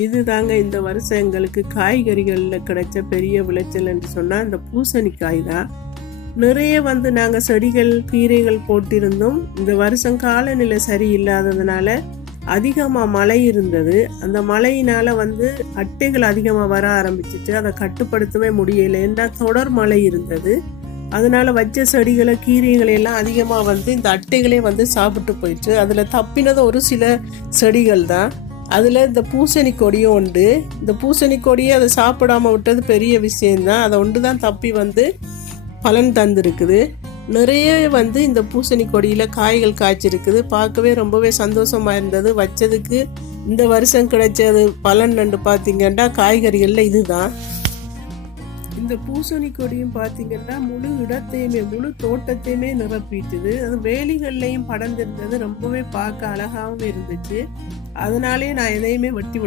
இது தாங்க இந்த வருஷம் எங்களுக்கு காய்கறிகளில் கிடைச்ச பெரிய விளைச்சல் என்று சொன்னால் இந்த பூசணிக்காய் தான். நிறைய நாங்கள் செடிகள் கீரைகள் போட்டிருந்தோம். இந்த வருஷம் காலநிலை சரியில்லாததுனால அதிகமாக மழை இருந்தது. அந்த மழையினால் அட்டைகள் அதிகமாக வர ஆரம்பிச்சிட்டு அதை கட்டுப்படுத்தவே முடியலை. ஏன்னா தொடர் மழை இருந்தது. அதனால வச்ச செடிகளை கீரைகளை எல்லாம் அதிகமாக இந்த அட்டைகளே சாப்பிட்டு போயிட்டு அதில் தப்பினது ஒரு சில செடிகள் தான். அதில் இந்த பூசணி கொடியும் உண்டு. இந்த பூசணி கொடியை அதை சாப்பிடாம விட்டது பெரிய விஷயம்தான். அதை ஒன்று தான் தப்பி பலன் தந்துருக்குது. நிறைய இந்த பூசணி கொடியில் காய்கள் காய்ச்சிருக்குது. பார்க்கவே ரொம்பவே சந்தோஷமாக இருந்தது. வச்சதுக்கு இந்த வருஷம் கிடைச்சது பலன் பார்த்தீங்கன்னா காய்கறிகளில் இதுதான். இந்த பூசணி கொடியும் பார்த்தீங்கன்னா முழு இடத்தையுமே முழு தோட்டத்தையுமே நிரப்பிட்டுது. அது வேலிகள்லையும் படர்ந்திருந்தது. ரொம்பவே பார்க்க அழகாகவும் இருந்துச்சு. அதனாலே நான் எதையுமே வெட்டி